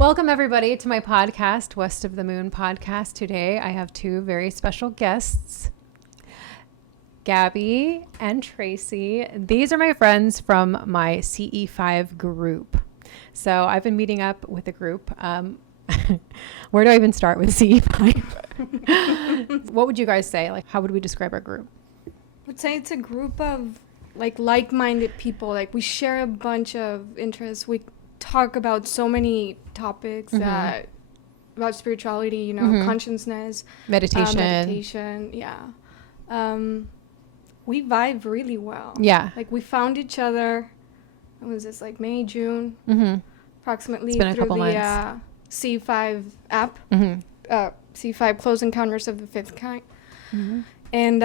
Welcome, everybody, to my podcast, West of the Moon podcast. Today, I have two very special guests, Gabby and Tracy. These are my friends from my CE5 group. So I've been meeting up with the group. Where do I even start with CE5? What would you guys say? Like, how would we describe our group? I would say it's a group of like-minded people. Like, we share a bunch of interests. We talk about so many topics that about spirituality, consciousness, meditation. We vibe really well. Yeah. Like, we found each other. When was this, like May, June? Approximately. It's been a couple months. CE5 app. CE5 Close Encounters of the Fifth Kind. And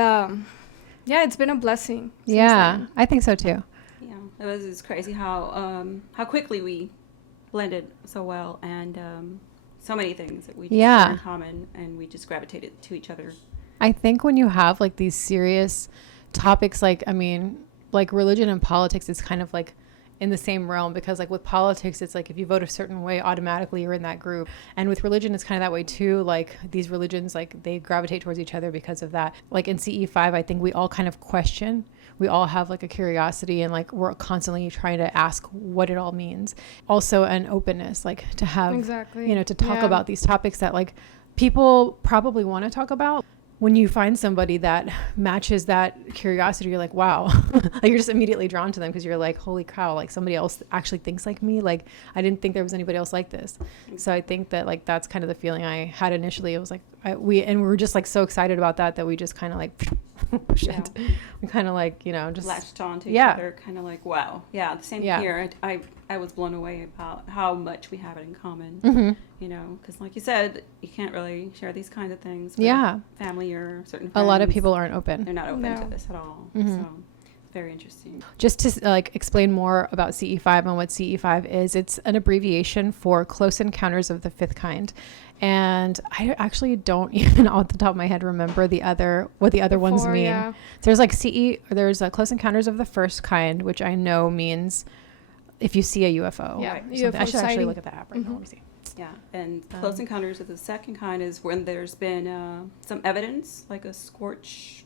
it's been a blessing. Yeah, then. I think so too. Yeah, it's crazy how quickly we blended so well, and so many things that we just had in common, and we just gravitated to each other. I think when you have like these serious topics, like religion and politics is kind of like in the same realm, because like with politics, it's like if you vote a certain way, automatically you're in that group. And with religion, it's kind of that way too. Like these religions, like they gravitate towards each other because of that. Like in CE5, I think we all kind of question. We all have like a curiosity, and like we're constantly trying to ask what it all means. Also an openness, like to have, to talk about these topics that like people probably want to talk about. When you find somebody that matches that curiosity, you're like, wow, like you're just immediately drawn to them because you're like, holy cow, like somebody else actually thinks like me. Like I didn't think there was anybody else like this. So I think that like that's kind of the feeling I had initially. It was like we were just like so excited about that we just kind of like shit. We kind of like just latched on to each other, kind of like wow. Yeah, the same here. I was blown away about how much we have it in common. Because like you said, you can't really share these kinds of things with family or certain friends. A lot of people aren't open. They're not open to this at all. So it's very interesting. Just to like explain more about CE5 and what CE5 is, it's an abbreviation for Close Encounters of the Fifth Kind. And I actually don't even off the top of my head remember what the other ones mean. So there's like there's Close Encounters of the First Kind, which I know means if you see a UFO. Yeah, UFO I should actually look at the app right now. Let me see. Yeah, and Close Encounters of the Second Kind is when there's been some evidence, like a scorched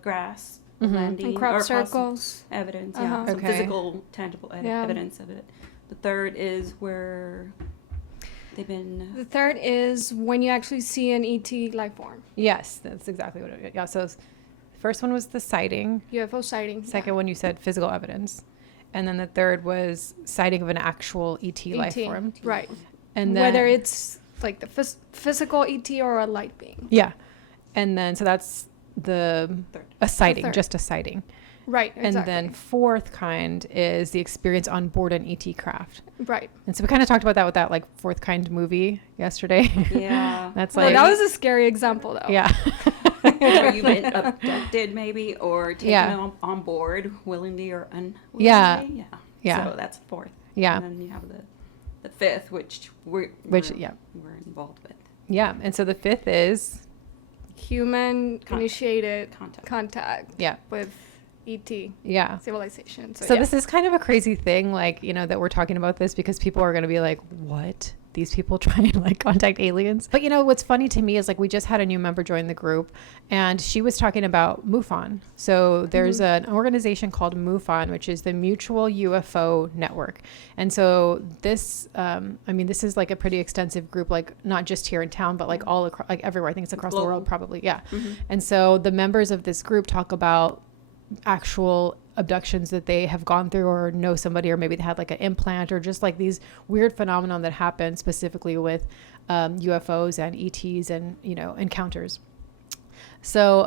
grass landing, and crop circles, evidence, some physical, tangible evidence of it. The third is where the third is when you actually see an ET life form. Yes, that's exactly what it is. Yeah, so the first one was the sighting. UFO sighting. Second one you said physical evidence. And then the third was sighting of an actual ET life form. Right. And then, whether it's like the physical ET or a light being. Yeah. And then, so that's a sighting, just a sighting. Right, exactly. And then fourth kind is the experience on board an ET craft. Right. And so we kind of talked about that with that like Fourth Kind movie yesterday. Yeah. That's like. Well, that was a scary example though. Yeah. Where you've been abducted maybe or taken on board willingly or unwillingly. Yeah. So that's fourth. Yeah. And then you have the fifth, which we're involved with. Yeah. And so the fifth is human initiated contact. Yeah. With ET. Yeah. Civilization. So this is kind of a crazy thing, like, that we're talking about this because people are going to be like, what? These people try and like contact aliens. But what's funny to me is like we just had a new member join the group and she was talking about MUFON. So there's an organization called MUFON, which is the Mutual UFO Network. And so this, this is like a pretty extensive group, like not just here in town, but like all across, like everywhere. I think it's across the world probably. Yeah. And so the members of this group talk about actual abductions that they have gone through or know somebody, or maybe they had like an implant or just like these weird phenomenon that happen specifically with UFOs and ETs and encounters. So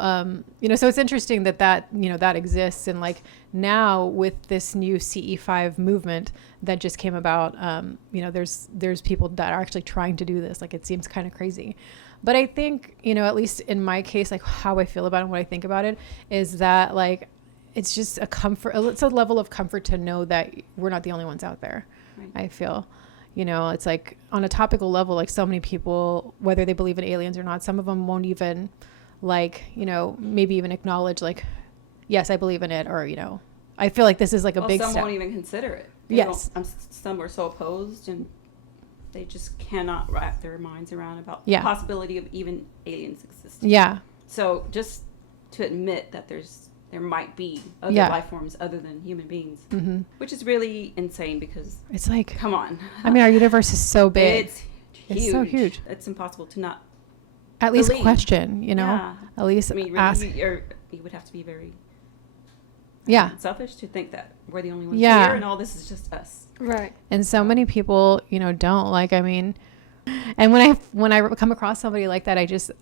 so it's interesting that exists, and like now with this new CE5 movement that just came about, there's people that are actually trying to do this. Like it seems kind of crazy. But I think, at least in my case, like how I feel about it and what I think about it is that like, it's just it's a level of comfort to know that we're not the only ones out there. Right. I feel, it's like on a topical level, like so many people, whether they believe in aliens or not, some of them won't even like, maybe even acknowledge like, yes, I believe in it. Or, I feel like this is like a big step. Some won't even consider it. Yes. Some are so opposed and they just cannot wrap their minds around about Yeah. the possibility of even aliens existing. Yeah. So just to admit that there might be other Yeah. life forms other than human beings, Mm-hmm. which is really insane because, It's like, come on. I mean, our universe is so big. It's huge. It's so huge. It's impossible to not At least believe. question, you know? Yeah. At least I mean, really, ask. you would have to be very Yeah. selfish to think that we're the only ones Yeah. here and all this is just us. Right. And so many people, you know, don't. Like, I mean, and when I come across somebody like that,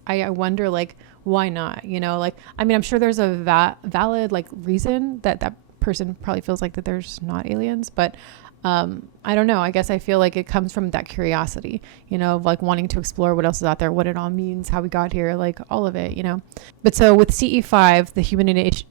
I wonder, like, why not? You know, like, I mean, I'm sure there's a valid, like, reason that person probably feels like that there's not aliens, but I don't know. I guess I feel like it comes from that curiosity, you know, of like wanting to explore what else is out there, what it all means, how we got here, like all of it, you know. But so with CE5, the human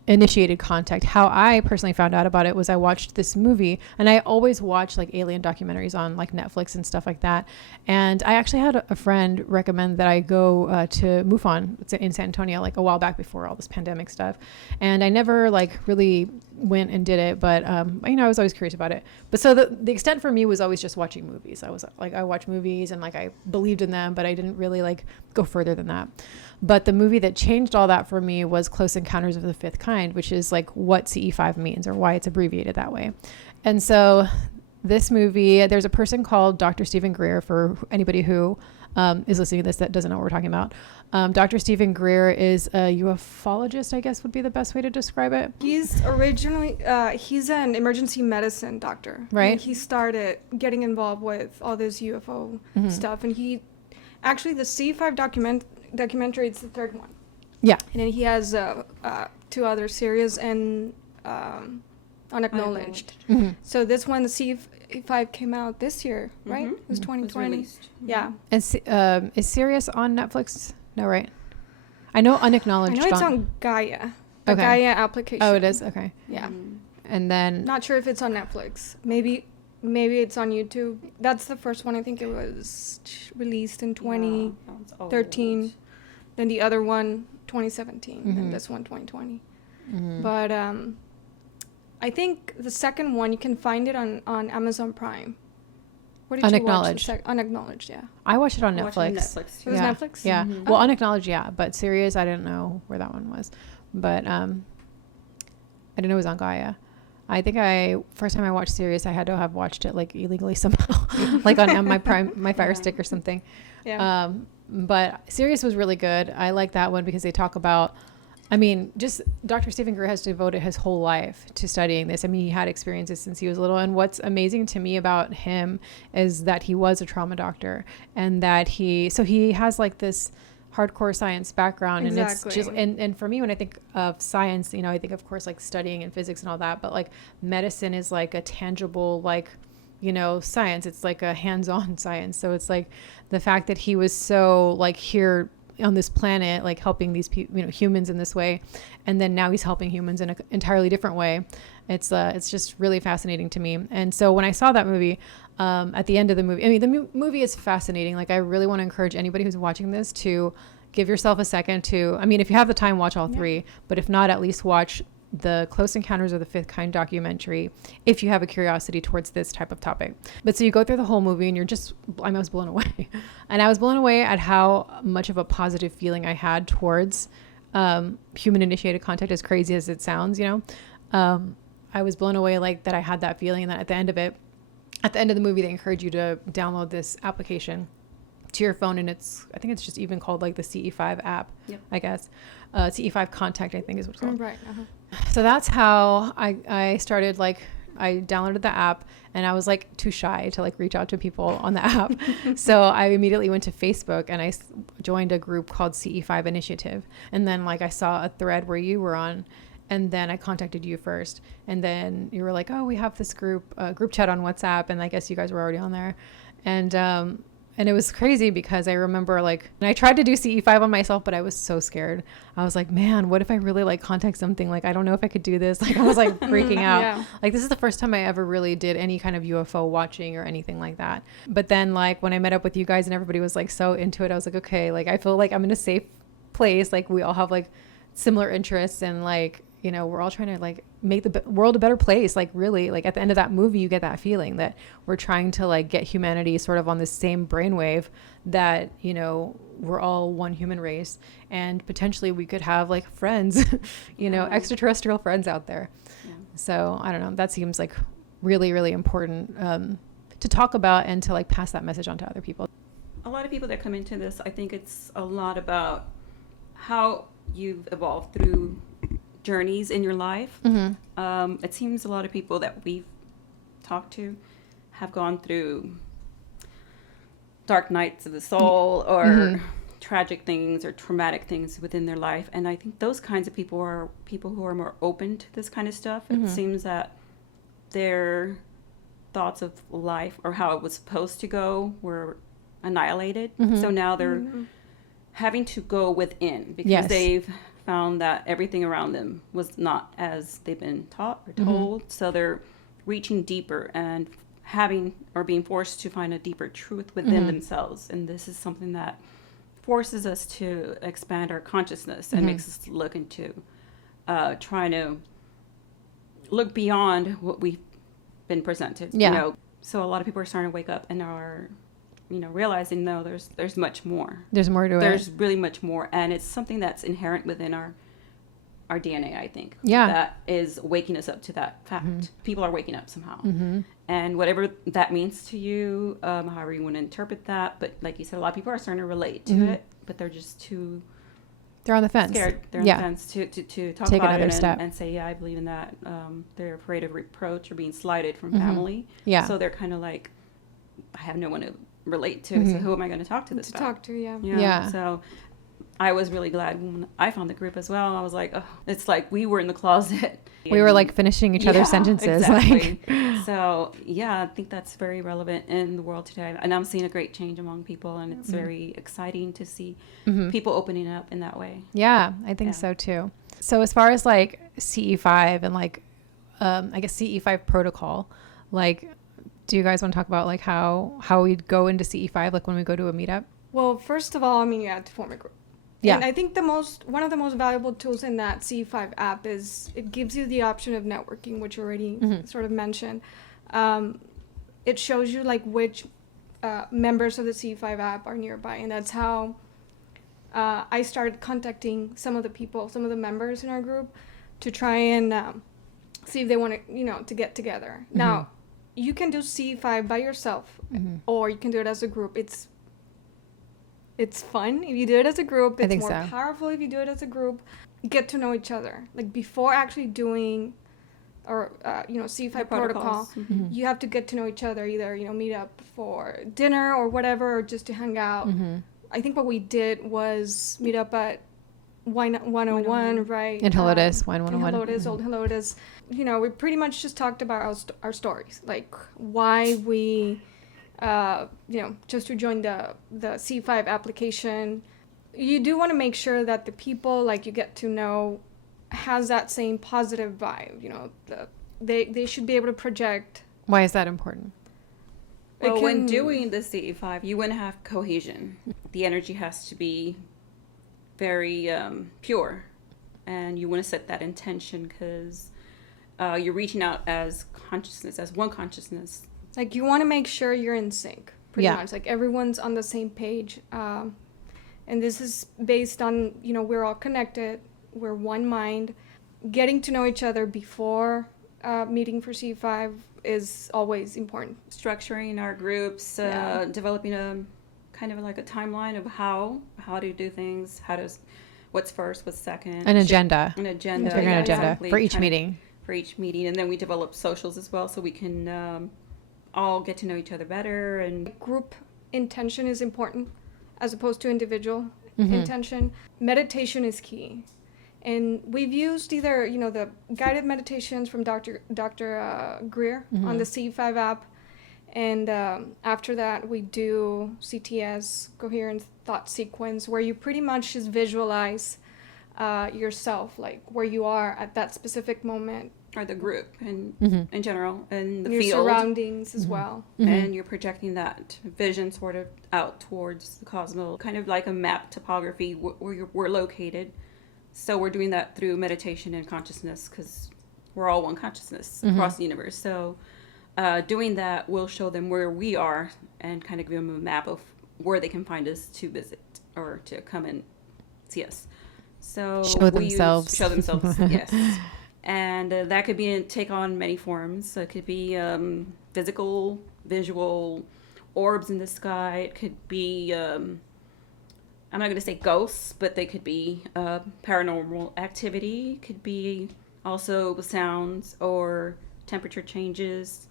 initiated contact, how I personally found out about it was I watched this movie, and I always watch like alien documentaries on like Netflix and stuff like that. And I actually had a friend recommend that I go to MUFON in San Antonio like a while back before all this pandemic stuff. And I never like really went and did it, but you know, I was always curious about it. But so the extent for me was always just watching movies. I was like, I watched movies and like I believed in them, but I didn't really like go further than that. But the movie that changed all that for me was Close Encounters of the Fifth Kind, which is like what CE5 means or why it's abbreviated that way. And so this movie, there's a person called Dr. Stephen Greer, for anybody who is listening to this that doesn't know what we're talking about. Dr. Stephen Greer is a UFOlogist, I guess would be the best way to describe it. He's originally, he's an emergency medicine doctor. Right. And he started getting involved with all this UFO stuff. And he, actually the CE5 documentary, it's the third one. Yeah. And then he has 2 other series and Unacknowledged. Mm-hmm. So this one, the CE5 came out this year, right? Mhm. It was It was 2020. released. Yeah. And is Sirius on Netflix? No, right? I know I Unacknowledged. know it's on Gaia. The Okay. Gaia application. Oh, it is? Okay. Yeah. And then... Not sure if it's on Netflix. Maybe it's on YouTube. That's the first one. I think it was released in 2013. Then the other one 2017. Mhm. And this one 2020. Mhm. But I think the second one you can find it on Amazon Prime. Where did Unacknowledged. you watch Unacknowleded, yeah. I watched it on I watched it on Netflix. Netflix. It was Yeah. Netflix? Yeah. Mhm. Well, Unacknowledged, yeah. But Sirius, I didn't know where that one was. But I didn't know it was on Gaia. I think first time I watched Sirius, I had to have watched it like illegally somehow, like on my Fire Yeah. Stick or something. Yeah. But Sirius was really good. I like that one because they talk about, I mean, just Dr. Stephen Greer has devoted his whole life to studying this. I mean, he had experiences since he was little. And what's amazing to me about him is that he was a trauma doctor and that he has like this hardcore science background. And it's just, and for me, when I think of science, you know, I think of course, like studying and physics and all that, but like medicine is like a tangible, like, you know, science. It's like a hands-on science. So it's like the fact that he was so like here on this planet, like helping these people, you know, humans in this way, and then now he's helping humans in an entirely different way. It's just really fascinating to me. And so when I saw that movie, at the end of the movie, I mean, the movie is fascinating. Like I really want to encourage anybody who's watching this to give yourself a second to, I mean, if you have the time, watch all three, but if not, at least watch the Close Encounters of the Fifth Kind documentary if you have a curiosity towards this type of topic. But so you go through the whole movie and you're just, I was blown away. And I was blown away at how much of a positive feeling I had towards human initiated contact, as crazy as it sounds, you know. I was blown away like that I had that feeling, and that at the end of the movie, they encourage you to download this application to your phone, and I think it's just even called like the CE5 app, I guess. CE5 Contact, I think is what it's called. Right. Uh-huh. So that's how I started, like, I downloaded the app, and I was like too shy to like reach out to people on the app. So I immediately went to Facebook and I joined a group called CE5 Initiative. And then like I saw a thread where you were on, and then I contacted you first. And then you were like, oh, we have this group chat on WhatsApp. And I guess you guys were already on there. And it was crazy because I remember like, and I tried to do CE5 on myself, but I was so scared. I was like, man, what if I really like contact something? Like, I don't know if I could do this. Like, I was like freaking out. Yeah. Like, this is the first time I ever really did any kind of UFO watching or anything like that. But then like when I met up with you guys and everybody was like so into it, I was like, okay, like I feel like I'm in a safe place. Like we all have like similar interests, and like, you know, we're all trying to like make the world a better place. Like really, like at the end of that movie, you get that feeling that we're trying to like get humanity sort of on the same brainwave, that, you know, we're all one human race, and potentially we could have like friends, you know, extraterrestrial friends out there. Yeah. So I don't know. That seems like really, really important to talk about and to like pass that message on to other people. A lot of people that come into this, I think it's a lot about how you've evolved through journeys in your life. It seems a lot of people that we've talked to have gone through dark nights of the soul, or tragic things or traumatic things within their life. And I think those kinds of people are people who are more open to this kind of stuff. It seems that their thoughts of life or how it was supposed to go were annihilated. So now they're having to go within because they've found that everything around them was not as they've been taught or told. So they're reaching deeper and having or being forced to find a deeper truth within themselves. And this is something that forces us to expand our consciousness and makes us look into trying to look beyond what we've been presented. You know, so a lot of people are starting to wake up and are, you know, realizing, no, there's much more. There's more to it. There's really much more. And it's something that's inherent within our DNA, I think. Yeah. That is waking us up to that fact. People are waking up somehow. And whatever that means to you, however you want to interpret that. But like you said, a lot of people are starting to relate to it, but they're just too... They're on the fence. Scared. They're on the fence to talk Take about it step. and say, yeah, I believe in that. They're afraid of reproach or being slighted from family. Yeah. So they're kind of like, I have no one to relate to. So who am I going to talk to this about? Talk to, yeah. So I was really glad when I found the group as well. I was like, oh, it's like we were in the closet. We were like finishing each other's sentences. Exactly. So yeah, I think that's very relevant in the world today. And I'm seeing a great change among people, and it's very exciting to see people opening up in that way. Yeah, I think so too. So as far as like CE5 and like, I guess CE5 protocol, like, do you guys want to talk about like how we go into CE5, like when we go to a meetup? Well, first of all, I mean, you have to form a group. Yeah. And I think one of the most valuable tools in that CE5 app is it gives you the option of networking, which you already sort of mentioned. It shows you like which members of the CE5 app are nearby. And that's how I started contacting some of the members in our group to try and see if they want to, you know, to get together. Now, you can do CE5 by yourself, or you can do it as a group. It's fun if you do it as a group. It's more powerful if you do it as a group. Get to know each other. Like before actually doing or CE5 protocol, you have to get to know each other, either, you know, meet up for dinner or whatever, or just to hang out. I think what we did was meet up at Wine 101, right? In Helotes, Wine 101. In Helotes, Old Helotes. You know, we pretty much just talked about our stories, like why we... just to join the CE5 application. You do want to make sure that the people like you get to know has that same positive vibe. You know, they should be able to project. Why is that important? Well, when doing the CE5, you want to have cohesion. The energy has to be very pure, and you want to set that intention because you're reaching out as consciousness, as one consciousness. Like, you want to make sure you're in sync, pretty much. Like, everyone's on the same page. And this is based on, you know, we're all connected. We're one mind. Getting to know each other before meeting for CE5 is always important. Structuring our groups, developing a kind of like a timeline of how to do things, what's first, what's second. An agenda. An agenda. An agenda exactly. For each meeting. For each meeting. And then we develop socials as well, so we can... all get to know each other better. And group intention is important as opposed to individual intention. Meditation is key, and we've used either, you know, the guided meditations from Dr. Greer on the CE5 app, and after that we do CTS, coherent thought sequence, where you pretty much just visualize yourself, like where you are at that specific moment. Or the group in general, and the your field. Surroundings as well. And you're projecting that vision sort of out towards the cosmos, kind of like a map topography where we're located. So we're doing that through meditation and consciousness, because we're all one consciousness Mm-hmm. across the universe. So doing that will show them where we are and kind of give them a map of where they can find us to visit or to come and see us. So Show themselves. show themselves, yes. And that could take on many forms. So it could be physical, visual, orbs in the sky. It could be, I'm not going to say ghosts, but they could be paranormal activity. It could be also sounds or temperature changes,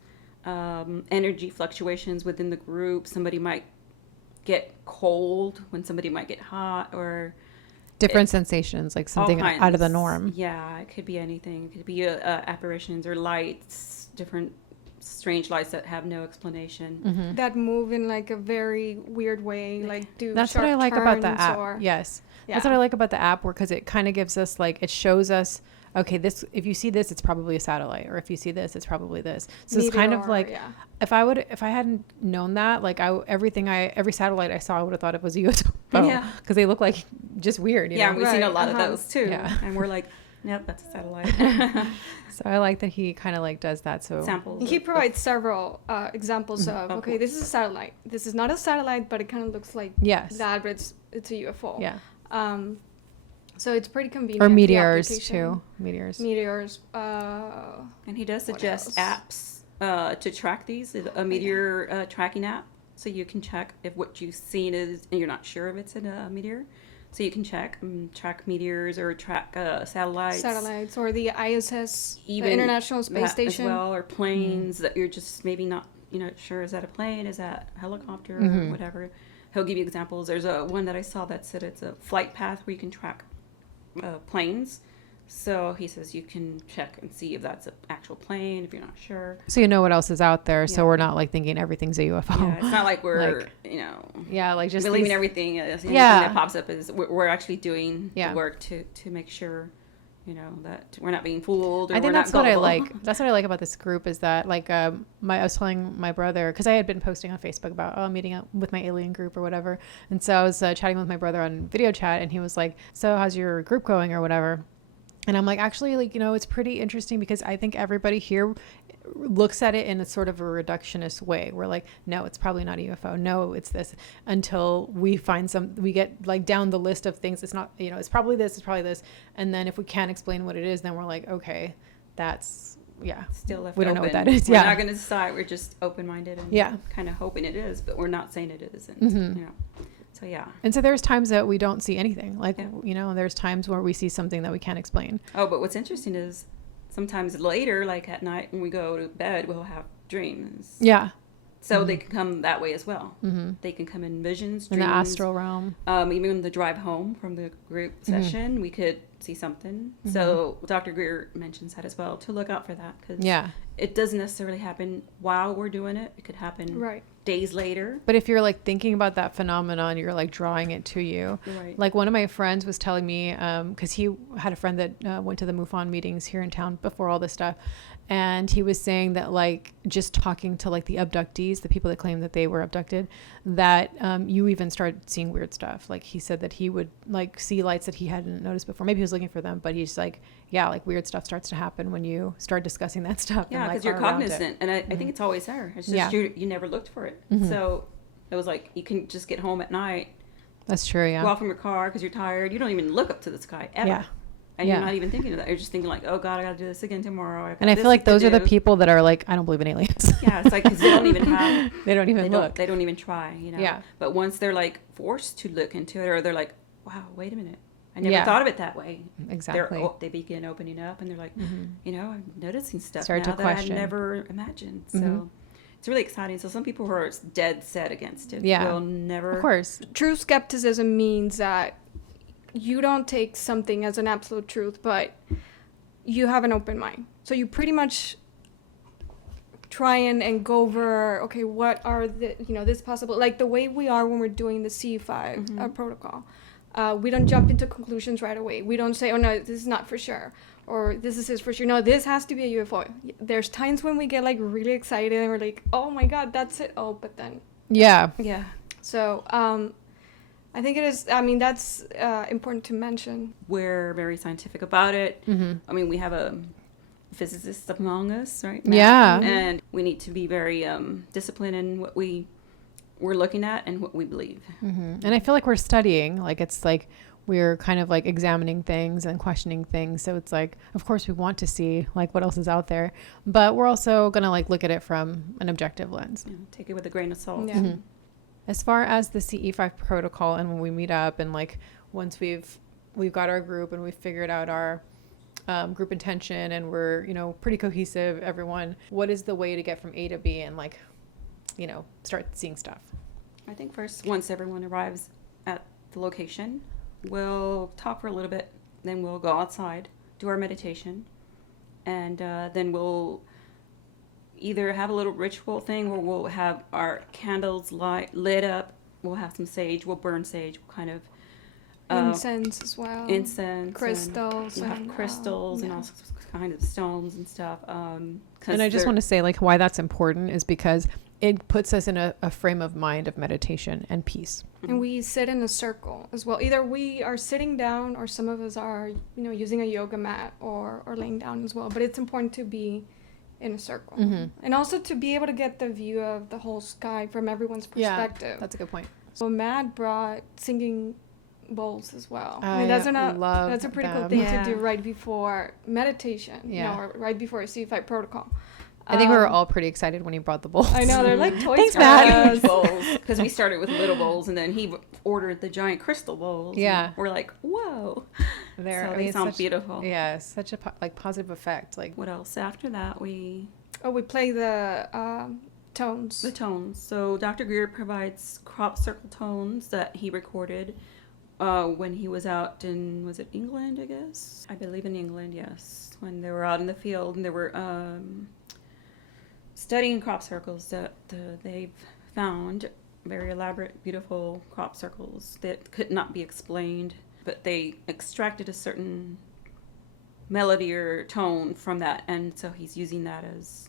energy fluctuations within the group. Somebody might get cold when somebody might get hot, or Different sensations, like something out of the norm. Yeah, it could be anything. It could be apparitions or lights, different strange lights that have no explanation. Mm-hmm. That move in like a very weird way, like do That's what sharp I like about the turns app. or- Yes. Yeah. That's what I like about the app, because it kind of gives us, like, it shows us, okay, this, if you see this, it's probably a satellite, or if you see this, it's probably this. So it's kind of Meteor, like, yeah. if I hadn't known that, like, every satellite I saw, I would have thought it was a UFO. Yeah. Because they look like just weird. You Yeah, know? we've seen a Right, lot of uh-huh. those too. Yeah. And we're like, yep, that's a satellite. So I like that he kind of like does that. So Samples. He of- provides several examples of, Of okay, this is a satellite. This is not a satellite, but it kind of looks like yes. that, but it's a UFO. Yeah. So it's pretty convenient. Or the meteors application. too. Meteors. Meteors. And he does What suggest else? apps to track these, a meteor tracking app. So you can check if what you've seen is, and you're not sure if it's a meteor. So you can track meteors or track satellites. Or the ISS, Even the International Space that Station. as well, or planes that you're just maybe not sure, is that a plane, is that a helicopter, Mhm. or whatever. He'll give you examples. There's one that I saw that said it's a flight path where you can track planes. So he says you can check and see if that's an actual plane if you're not sure. So you know what else is out there. So Yeah. we're not like thinking everything's a UFO. Yeah, it's not like we're Like, yeah, like just believing these- everything. Anything Yeah. that pops up is we're actually doing Yeah. the work to make sure that we're not being fooled. Or I think we're that's not what I gullible. like. That's what I like about this group is that like I was telling my brother, because I had been posting on Facebook about meeting up with my alien group or whatever, and so I was chatting with my brother on video chat, and he was like, "So how's your group going or whatever?" And I'm like, actually, like, it's pretty interesting, because I think everybody here looks at it in a sort of a reductionist way. We're like, no, it's probably not a UFO. No, it's this, until we get like down the list of things. It's not, it's probably this, it's probably this. And then if we can't explain what it is, then we're like, okay, that's, yeah. Still left We don't know what open. that is. We're Yeah. not going to decide. We're just open-minded and Yeah. kind of hoping it is, but we're not saying it isn't. Mhm. So yeah. And so there's times that we don't see anything. Like, Yeah. there's times where we see something that we can't explain. Oh, but what's interesting is sometimes later, like at night when we go to bed, we'll have dreams. Yeah. So they can come that way as well. Mm-hmm. They can come in visions, In dreams. the astral realm. Even in the drive home from the group session, we could see something. So Dr. Greer mentions that as well, to look out for that, because Yeah. it doesn't necessarily happen while we're doing it. It could happen Right. days later. But if you're like thinking about that phenomenon, you're like drawing it to you. Right. Like one of my friends was telling me, because he had a friend that went to the MUFON meetings here in town before all this stuff. And he was saying that like just talking to like the abductees, the people that claim that they were abducted, that you even start seeing weird stuff. Like he said that he would like see lights that he hadn't noticed before. Maybe he was looking for them, but he's like, yeah, like weird stuff starts to happen when you start discussing that stuff. Yeah, and, because like, you're are around it. cognizant, and I think it's always there. It's just Yeah. you never looked for it. Mhm. So it was like you can just get home at night, That's true. Yeah. go out from your car because you're tired. You don't even look up to the sky ever. Yeah. And Yeah. you're not even thinking of that. You're just thinking like, oh God, I got to do this again tomorrow. And I feel like those are the people that are like, I don't believe in aliens. Yeah, it's like, because they don't even have, They don't even look. they don't even try, Yeah. But once they're like forced to look into it, or they're like, wow, wait a minute, I never Yeah. thought of it that way. Exactly. They begin opening up, and they're like, Mhm. I'm noticing stuff Start to now that I had question. never imagined. So Mhm. it's really exciting. So some people who are dead set against it Yeah. will never. Of course. True skepticism means that you don't take something as an absolute truth, but you have an open mind. So you pretty much try and go over, okay, what are the, this possible, like the way we are when we're doing the CE5 Mhm. protocol. We don't jump into conclusions right away. We don't say, oh no, this is not for sure, or this is for sure. No, this has to be a UFO. There's times when we get like really excited and we're like, oh my God, that's it. Oh, but then Yeah. Yeah. so, I think it is. I mean, that's important to mention. We're very scientific about it. I mean, we have a physicist among us, right? Matt, yeah. And we need to be very disciplined in what we're looking at and what we believe. And I feel like we're studying. Like, it's like we're kind of like examining things and questioning things. So it's like, of course we want to see like what else is out there, but we're also going to like look at it from an objective lens. Yeah, take it with a grain of salt. Yeah. As far as the CE5 protocol, and when we meet up and like once we've got our group and we've figured out our group intention and we're, you know, pretty cohesive, everyone, what is the way to get from A to B and like, you know, start seeing stuff? I think first, once everyone arrives at the location, we'll talk for a little bit, then we'll go outside, do our meditation, and then we'll either have a little ritual thing where we'll have our candles lit up, we'll have some sage, we'll burn sage, we'll kind of Incense as well. Incense. Crystals. And we'll have crystals and all kinds of stones and stuff. And I just want to say like why that's important is because it puts us in a frame of mind of meditation and peace. And we sit in a circle as well. Either we are sitting down or some of us are, you know, using a yoga mat or laying down as well. But it's important to be in a circle. And also to be able to get the view of the whole sky from everyone's perspective. Yeah, that's a good point. So Matt brought singing bowls as well. I mean, that's a pretty cool thing to do right before meditation, you know, or right before a CE5 protocol. I think we were all pretty excited when he brought the bowls. I know, they're like toys. Thanks, Matt. Huge bowls, because we started with little bowls, and then he ordered the giant crystal bowls. Yeah, we're like, whoa, they sound beautiful. Yeah, such a positive effect. Like, what else after that? We play the tones. The tones. So Dr. Greer provides crop circle tones that he recorded when he was out in, was it England? I guess I believe in England. Yes, when they were out in the field and they were studying crop circles that they've found very elaborate, beautiful crop circles that could not be explained, but they extracted a certain melody or tone from that, and so he's using that as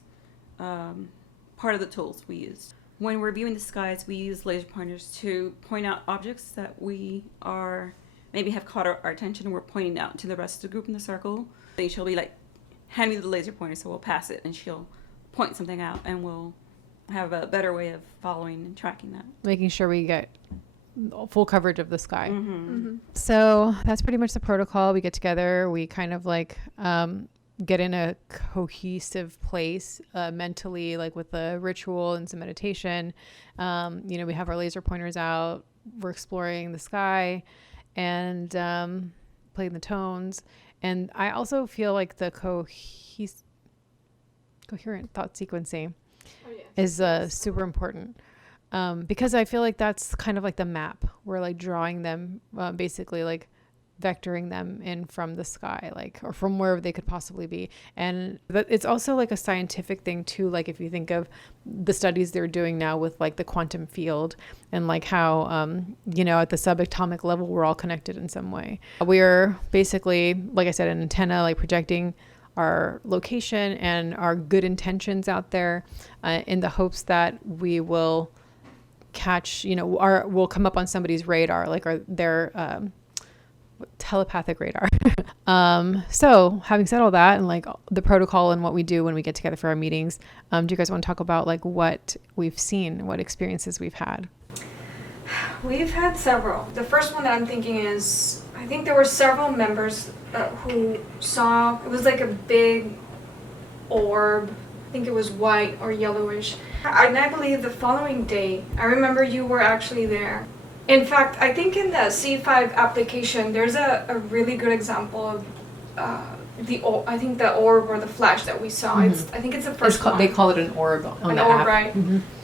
part of the tools we use. When we're viewing the skies, we use laser pointers to point out objects that we are maybe have caught our attention, and we're pointing out to the rest of the group in the circle. Then she'll be like, hand me the laser pointer, so we'll pass it, and she'll point something out, and we'll have a better way of following and tracking that. Making sure we get full coverage of the sky. So that's pretty much the protocol. We get together, we kind of like get in a cohesive place mentally, like with a ritual and some meditation. You know, we have our laser pointers out, we're exploring the sky and playing the tones. And I also feel like the coherent thought sequencing is super important because I feel like that's kind of like the map. We're like drawing them, basically like vectoring them in from the sky, like, or from wherever they could possibly be. And it's also like a scientific thing too. Like if you think of the studies they're doing now with like the quantum field and like how, you know, at the subatomic level, we're all connected in some way. We're basically, like I said, an antenna, like projecting our location and our good intentions out there in the hopes that we will catch, you know, we'll come up on somebody's radar, like their telepathic radar. So having said all that and like the protocol and what we do when we get together for our meetings, do you guys want to talk about like what we've seen, what experiences we've had? We've had several. The first one that I'm thinking is, I think there were several members who saw, it was like a big orb. I think it was white or yellowish. And I believe the following day, I remember you were actually there. In fact, I think in the CE5 application, there's a really good example of I think the orb or the flash that we saw. I think it's the first one. They call it an orb on the orb, app. right?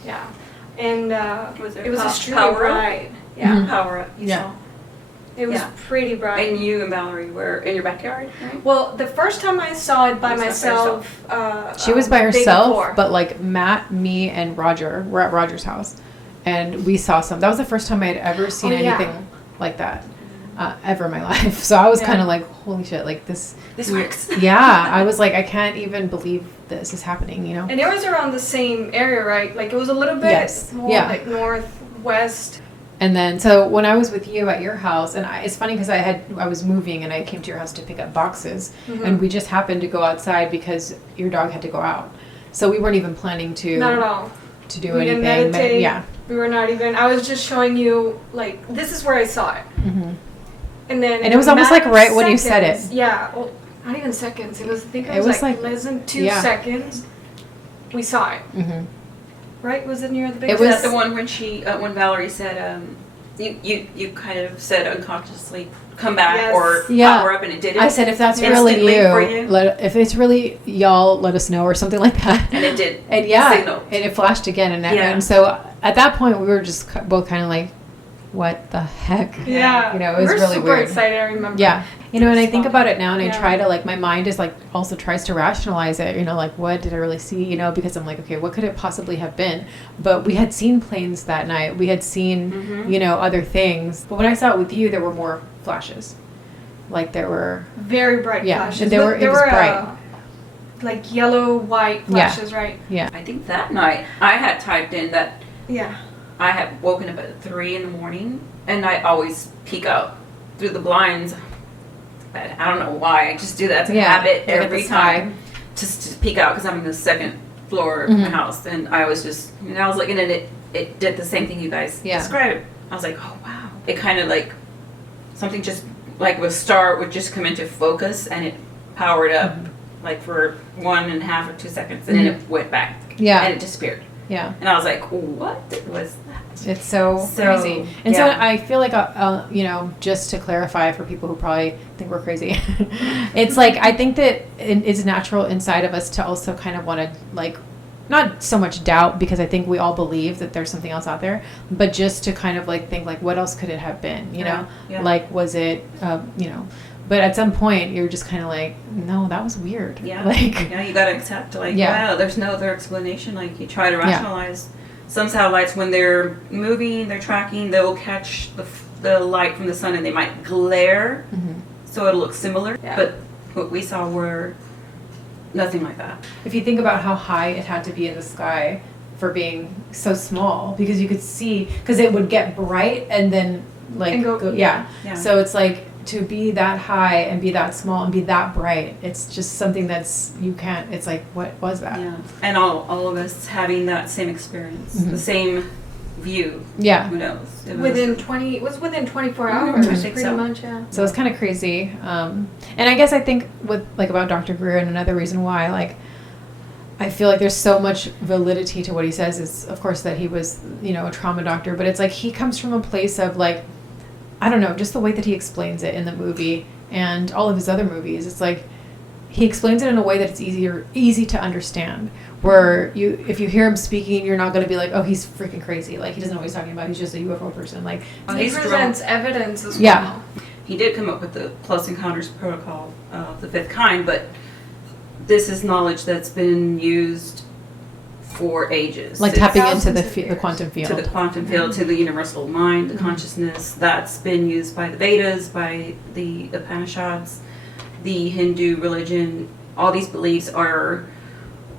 Yeah. And it was extremely bright. Yeah, power up. You saw. It was pretty bright. And you and Valerie were in your backyard, right? Well, the first time I saw it by myself. She was by herself, but like Matt, me, and Roger were at Roger's house. And we saw some. That was the first time I had ever seen anything like that ever in my life. So I was kind of like, holy shit, like this works. Yeah, I was like, I can't even believe this is happening, you know? And it was around the same area, right? Like it was a little bit more like northwest. And then, so when I was with you at your house, and it's funny because I was moving and I came to your house to pick up boxes, and we just happened to go outside because your dog had to go out. So we weren't even planning to. Not at all. To do we anything. Didn't meditate. Yeah. We were not even. I was just showing you, like, this is where I saw it. And then. And it was almost like right when you said it. Yeah. Well, not even seconds. I think it was like less than 2 seconds. We saw it. Right? Was it near the big? It was the one when when Valerie said, you kind of said unconsciously, come back or power up, and it did it. I said, if that's really you, if it's really y'all, let us know, or something like that. And it did. And and it flashed again, and so at that point we were just both kind of like, what the heck? Yeah. It was really super weird. Excited, I remember. Yeah. And I think about it now, and I try to, like, my mind is like also tries to rationalize it, like, what did I really see, because I'm like, okay, what could it possibly have been? But we had seen planes that night. We had seen, other things. But when I saw it with you, there were more flashes. Like, there were very bright flashes. And it was bright. Like yellow, white flashes, right? Yeah. I think that night I had typed in that I had woken up at 3 a.m, and I always peek out through the blinds. I don't know why. I just do that. It's a habit every time. Just to peek out because I'm in the second floor of my house, and I was just, I was looking at it. It did the same thing you guys described. I was like, oh wow. It kind of like something just like a star would just come into focus, and it powered up like for 1.5 or 2 seconds, and then it went back. Yeah. And it disappeared. Yeah. And I was like, what was that? It's so crazy. And so I feel like, just to clarify for people who probably think we're crazy, it's like, I think that it's natural inside of us to also kind of want to, like, not so much doubt, because I think we all believe that there's something else out there, but just to kind of like think, like, what else could it have been? Like, was it, but at some point you're just kind of like, no, that was weird. Yeah. Like, you got to accept, like, wow, there's no other explanation. Like, you try to rationalize. Some satellites, when they're moving, they're tracking, they'll catch the light from the sun, and they might glare, so it'll look similar. Yeah. But what we saw were nothing like that. If you think about how high it had to be in the sky for being so small, because you could see, because it would get bright and then like go. So it's like, to be that high and be that small and be that bright, it's just something that's, you can't, it's like, what was that? Yeah. And all of us having that same experience, the same view. Yeah. Who knows? It was within 24 hours, pretty much, So it's kind of crazy. And I think with, like, about Dr. Greer, and another reason why, like, I feel like there's so much validity to what he says is, of course, that he was, a trauma doctor, but it's like, he comes from a place of, like, I don't know, just the way that he explains it in the movie and all of his other movies. It's like, he explains it in a way that it's easy to understand. Where if you hear him speaking, you're not going to be like, oh, he's freaking crazy. Like, he doesn't know what he's talking about. He's just a UFO person. Like, he presents evidence as well. Yeah. He did come up with the Close Encounters Protocol of the Fifth Kind, but this is knowledge that's been used for ages. Like, tapping into the quantum field. To the quantum field, to the universal mind, the consciousness. That's been used by the Vedas, by the Upanishads, the Hindu religion. All these beliefs are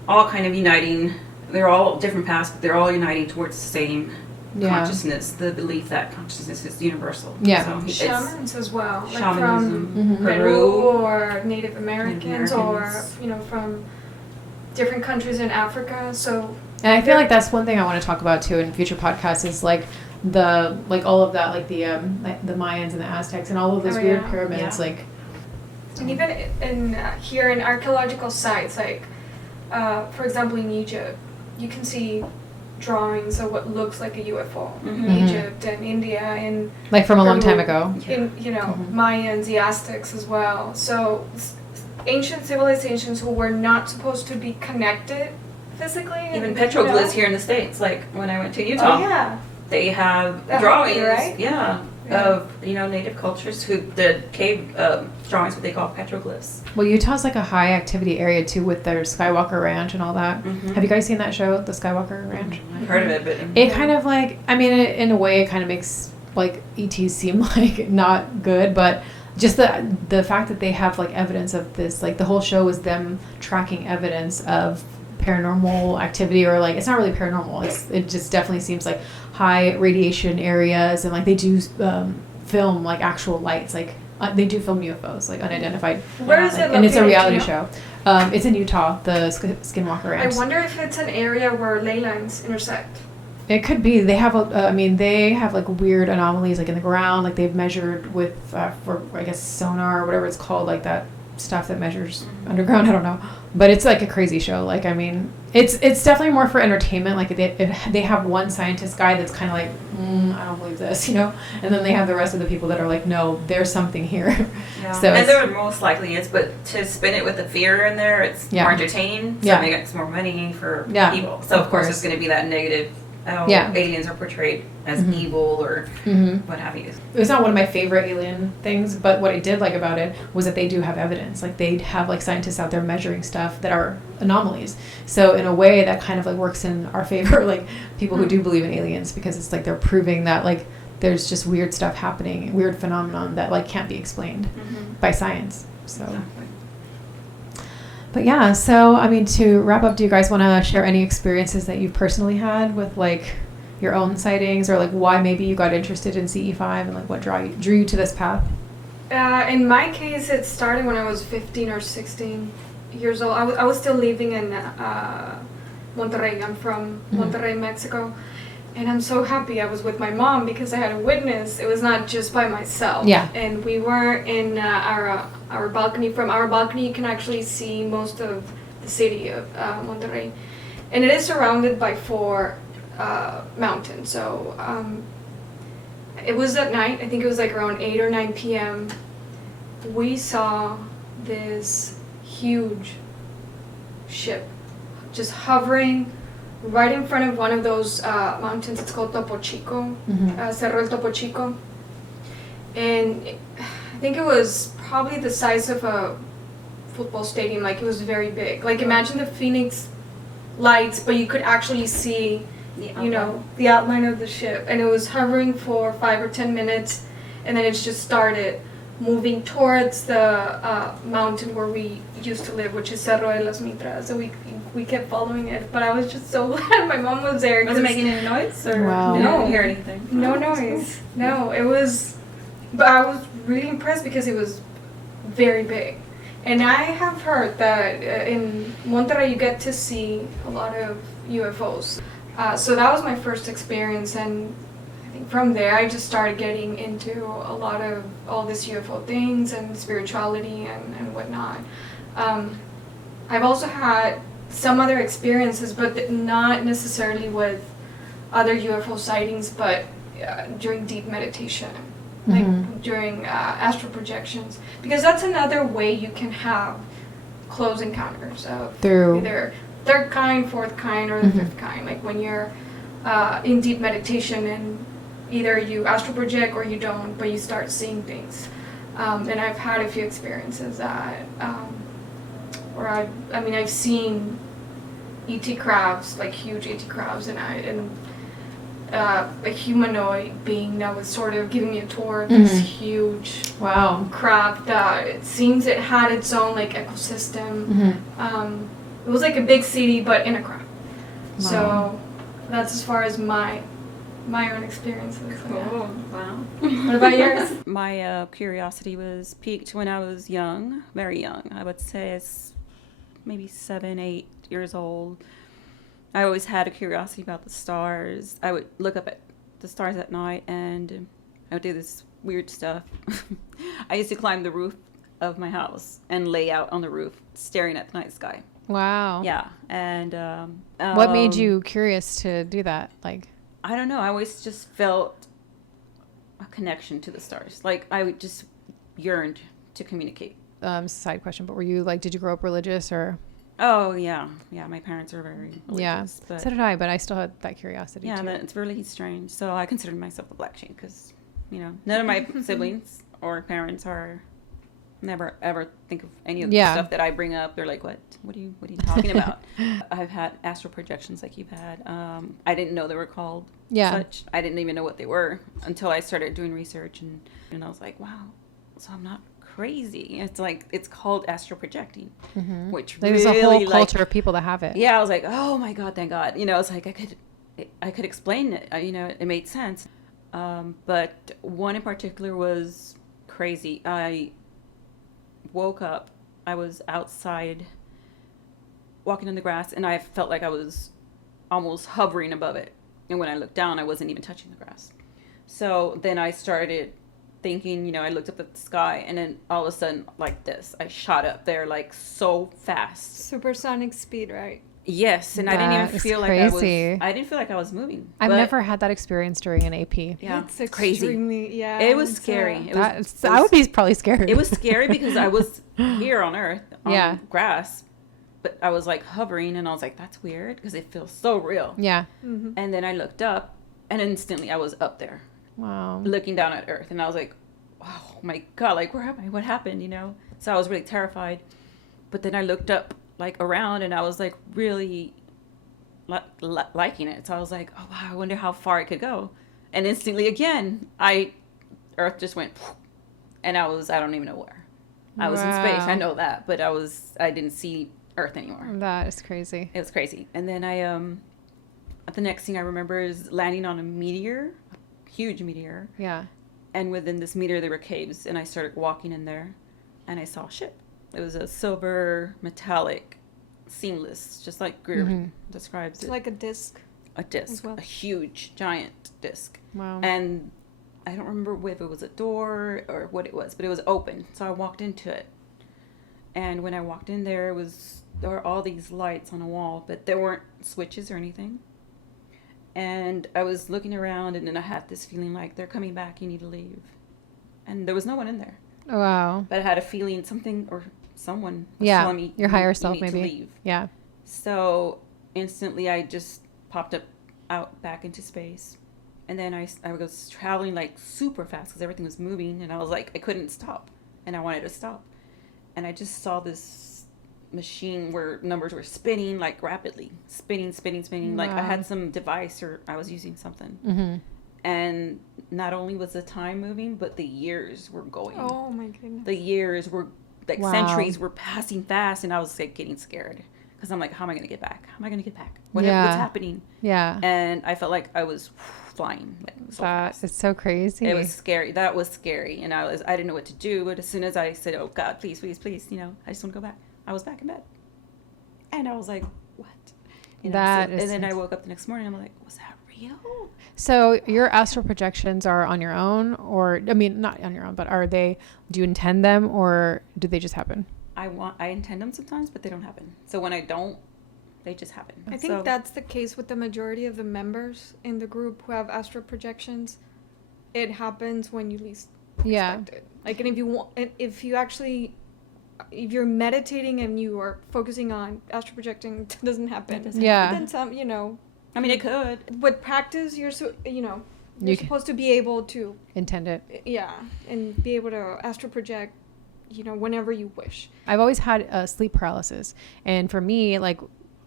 all kind of uniting. They're all different paths, but they're all uniting towards the same consciousness, the belief that consciousness is universal. Yeah. So shamans as well. Like shamanism, from Peru or Native Americans, or, from different countries in Africa. So, and I feel like that's one thing I want to talk about too in future podcasts, is like all of that, like the Mayans and the Aztecs and all of those weird pyramids, like. And even in here in archaeological sites, like for example in Egypt, you can see drawings of what looks like a UFO in Egypt and India, and like from a long time ago. In Mayans, the Aztecs as well. So ancient civilizations who were not supposed to be connected physically. Even petroglyphs here in the States, like when I went to Utah, they have drawings, right? Of native cultures who did cave drawings, what they call petroglyphs. Well, Utah's like a high activity area too, with their Skywalker Ranch and all that. Have you guys seen that show, the Skywalker Ranch? I've heard of it, but it kind of like, I mean, in a way, it kind of makes like ETs seem like not good, but just the fact that they have like evidence of this, like the whole show is them tracking evidence of paranormal activity, or like, it's not really paranormal. It just definitely seems like high radiation areas, and like they do film like actual lights, like they do film UFOs, like unidentified. Where is it? And it's a reality show. It's in Utah, the Skinwalker Ranch. I wonder if it's an area where ley lines intersect. It could be. They have they have like weird anomalies like in the ground, like they've measured with for I guess sonar or whatever it's called, like that stuff that measures underground. I don't know, but it's like a crazy show. Like, I mean, it's definitely more for entertainment. Like they have one scientist guy that's kind of like, I don't believe this, and then they have the rest of the people that are like, no, there's something here. Yeah. So and there most likely is, but to spin it with the fear in there, it's more entertaining. So it makes more money for people. So of course it's going to be that negative. Aliens are portrayed as evil or what have you. It's not one of my favorite alien things, but what I did like about it was that they do have evidence. Like, they have like scientists out there measuring stuff that are anomalies. So in a way that kind of like works in our favor, like people who do believe in aliens, because it's like they're proving that like there's just weird stuff happening, weird phenomenon that like can't be explained by science. So. Exactly. But yeah, so I mean, to wrap up, do you guys want to share any experiences that you've personally had with like your own sightings, or like why maybe you got interested in CE5 and like what drew you to this path? In my case, it started when I was 15 or 16 years old. I was still living in Monterrey. I'm from Monterrey, Mexico. And I'm so happy I was with my mom because I had a witness. It was not just by myself. Yeah. And we were in our balcony. From our balcony, you can actually see most of the city of Monterrey. And it is surrounded by 4 mountains. So it was at night. I think it was like around 8 or 9 p.m. We saw this huge ship just hovering right in front of one of those mountains. It's called Topo Chico, Cerro el Topo Chico. And I think it was probably the size of a football stadium. Like, it was very big. Like, imagine the Phoenix lights, but you could actually see, the outline of the ship. And it was hovering for 5 or 10 minutes, and then it just started moving towards the mountain where we used to live, which is Cerro de las Mitras. So we kept following it, but I was just so glad my mom was there. Was it making any noise? Or Wow. did No. you hear anything? No noise. No, it was, but I was really impressed because it was very big. And I have heard that in Monterrey you get to see a lot of UFOs. So that was my first experience, and I think from there I just started getting into a lot of all this UFO things and spirituality and whatnot. I've also had some other experiences, but not necessarily with other UFO sightings, but during deep meditation, like during astral projections, because that's another way you can have close encounters of Through either third kind, fourth kind, or the fifth kind. Like when you're in deep meditation and either you astral project or you don't, but you start seeing things. And I've had a few experiences that, where I've seen ET crabs, like huge ET crabs, and a humanoid being that was sort of giving me a tour of this huge crab that it seems it had its own like ecosystem. It was like a big city, but in a crab. Wow. So that's as far as my own experiences. Cool. Yeah. Wow. What about yours? My curiosity was piqued when I was young, very young. I would say it's maybe 7, 8 years old. I always had a curiosity about the stars. I would look up at the stars at night, and I would do this weird stuff. I used to climb the roof of my house and lay out on the roof, staring at the night sky. Wow. Yeah, and what made you curious to do that? Like, I don't know. I always just felt a connection to the stars. Like, I would just yearned to communicate. Side question, but were you like, did you grow up religious or? Oh yeah, my parents are very religious. Yeah, but so did I, but I still had that curiosity. yeah, too. it's really strange. So I considered myself the black sheep because, none of my siblings or parents are never ever think of any of the stuff that I bring up. They're like, what are you talking about? I've had astral projections like you've had. I didn't know they were called such. I didn't even know what they were until I started doing research, and I was like, wow, so I'm not crazy. It's like, it's called astral projecting, which there's really, a whole culture of people that have it. Yeah, I was like, oh my God, thank God. You know, it's like I could explain it. You know, it made sense. But one in particular was crazy. I woke up. I was outside walking in the grass, and I felt like I was almost hovering above it. And when I looked down, I wasn't even touching the grass. So then I started thinking, you know, I looked up at the sky, and then all of a sudden, like this, I shot up there like so fast. Supersonic speed, right? Yes, and I didn't even feel like I didn't feel like I was moving. I've never had that experience during an AP. Yeah, it's crazy. Yeah, it was scary. I would be probably scared. It was scary because I was here on Earth on grass, but I was like hovering, and I was like, that's weird because it feels so real. Yeah. Mm-hmm. And then I looked up, and instantly I was up there. Wow. Looking down at Earth, and I was like, oh my God, like where am I? What happened? You know? So I was really terrified. But then I looked up like around, and I was like really liking it. So I was like, oh wow, I wonder how far it could go. And instantly again, Earth just went, and I don't even know where. I was in space. I know that, but I didn't see Earth anymore. That is crazy. It was crazy. And then the next thing I remember is landing on a meteor, a huge meteor. Yeah. And within this meteor, there were caves, and I started walking in there, and I saw a ship. It was a silver, metallic, seamless, just like Greer describes it. Like a disc. A disc, a huge, giant disc. Wow. And I don't remember if it was a door or what it was, but it was open. So I walked into it. And when I walked in there were all these lights on a wall, but there weren't switches or anything. And I was looking around, and then I had this feeling like, they're coming back, you need to leave. And there was no one in there. Oh, wow. But I had a feeling someone was telling me, your higher self, you need maybe. to leave. Yeah. So instantly I just popped out back into space. And then I was traveling like super fast because everything was moving, and I was like, I couldn't stop, and I wanted to stop. And I just saw this machine where numbers were spinning like rapidly, spinning. Wow. Like I had some device, or I was using something. And not only was the time moving, but the years were going. Oh my goodness. The years were like centuries were passing fast, and I was like getting scared because I'm like, how am I going to get back? How am I going to get back? What's happening? Yeah. And I felt like I was flying. Like, so fast. It's so crazy. It was scary. That was scary, and I didn't know what to do. But as soon as I said, "Oh God, please, you know, I just want to go back," I was back in bed, and I was like, "What?" You know, and then I woke up the next morning. I'm like, "Was that real?" So your astral projections are on your own, or I mean, not on your own, but do you intend them, or do they just happen? I intend them sometimes, but they don't happen. So when I don't, they just happen. I think that's the case with the majority of the members in the group who have astral projections. It happens when you least expect it. Like, and if you're meditating and you are focusing on astral projecting, it doesn't happen. But then some, you know. I mean, it could. With practice, you're supposed to be able to intend it. Yeah, and be able to astral project, you know, whenever you wish. I've always had sleep paralysis, and for me, like,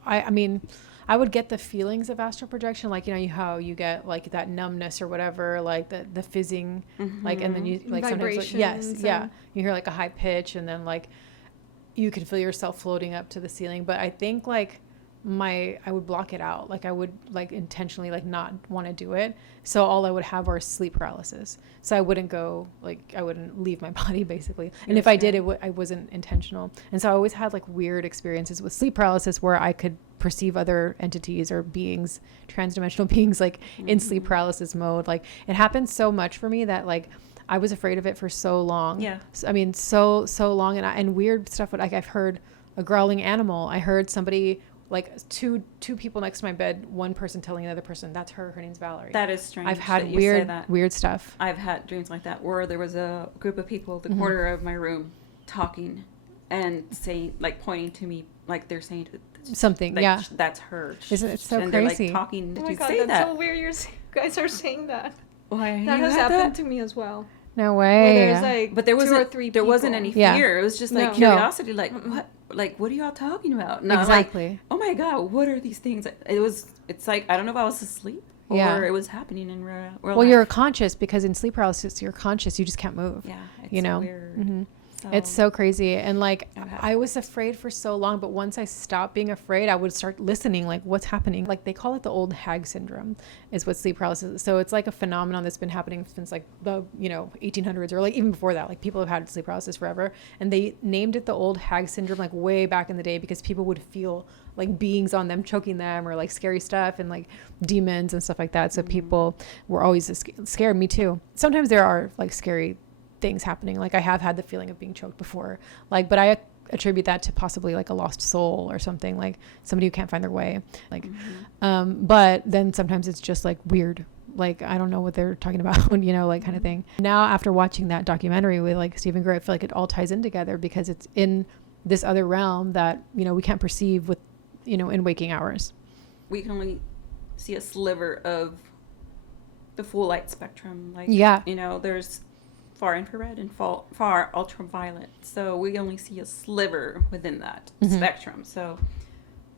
I mean, I would get the feelings of astral projection, like, you know, how you get like that numbness or whatever, like the fizzing, like, and then you like sometimes, like, you hear like a high pitch, and then like you can feel yourself floating up to the ceiling. But I think like I would block it out. Like I would like intentionally like not want to do it. So all I would have were sleep paralysis. So I wouldn't leave my body basically. And if I did, I wasn't intentional. And so I always had like weird experiences with sleep paralysis where I could perceive other entities or beings, transdimensional beings, like in sleep paralysis mode. Like it happened so much for me that like I was afraid of it for so long. Yeah. So, I mean, so long. And weird stuff. Like I've heard a growling animal. I heard somebody, like two people next to my bed, one person telling the other person, that's her name's Valerie. That is strange. I've had weird stuff. I've had dreams like that where there was a group of people at the corner of my room talking and saying, like pointing to me, like they're saying something. Like, that's her. Isn't it so and crazy? They're like talking. Oh my God, that's so weird. You guys are saying that. Why? That has happened to me as well. No way. There's like but there wasn't any fear. It was just like curiosity. Like what are y'all talking about? And exactly. Like, oh my God, what are these things? It's like I don't know if I was asleep or it was happening in real life. Well, you're conscious because in sleep paralysis you're conscious. You just can't move. Yeah, it's you know. Weird. Mm-hmm. So, it's so crazy. And like, I was afraid for so long, but once I stopped being afraid, I would start listening, like what's happening. Like they call it the old hag syndrome is what sleep paralysis is. So it's like a phenomenon that's been happening since like the, 1800s or like even before that, like people have had sleep paralysis forever. And they named it the old hag syndrome, like way back in the day, because people would feel like beings on them, choking them, or like scary stuff and like demons and stuff like that. So people were always scared. Me too. Sometimes there are like scary things happening. Like I have had the feeling of being choked before, like, but I attribute that to possibly like a lost soul or something, like somebody who can't find their way. Like, but then sometimes it's just like weird. Like, I don't know what they're talking about, like kind of thing. Now, after watching that documentary with like Stephen Greer, I feel like it all ties in together because it's in this other realm that, we can't perceive with, in waking hours. We can only see a sliver of the full light spectrum. Like, there's far infrared and far ultraviolet. So we only see a sliver within that spectrum. So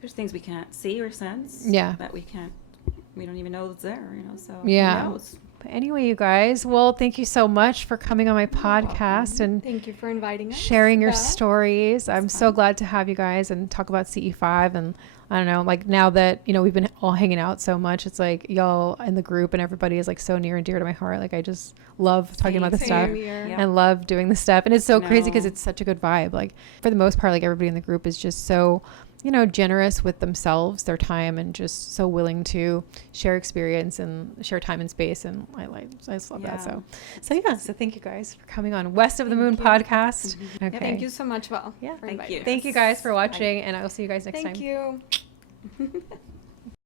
there's things we can't see or sense. Yeah. That we don't even know it's there, so yeah. who knows? But anyway, you guys, well, thank you so much for coming on my podcast and thank you for inviting us. Sharing your stories. I'm so glad to have you guys and talk about CE5. And I don't know, like now that, we've been all hanging out so much, it's like y'all in the group and everybody is like so near and dear to my heart. Like I just love talking about this stuff and love doing this stuff. And it's so crazy because it's such a good vibe. Like for the most part, like everybody in the group is just so, generous with themselves, their time, and just so willing to share experience and share time and space. And I just love that. So thank you guys for coming on West of the Moon podcast. Okay. Thank you so much, Val. Yeah. Thank you. Thank you guys for watching, and I will see you guys next time. Thank you.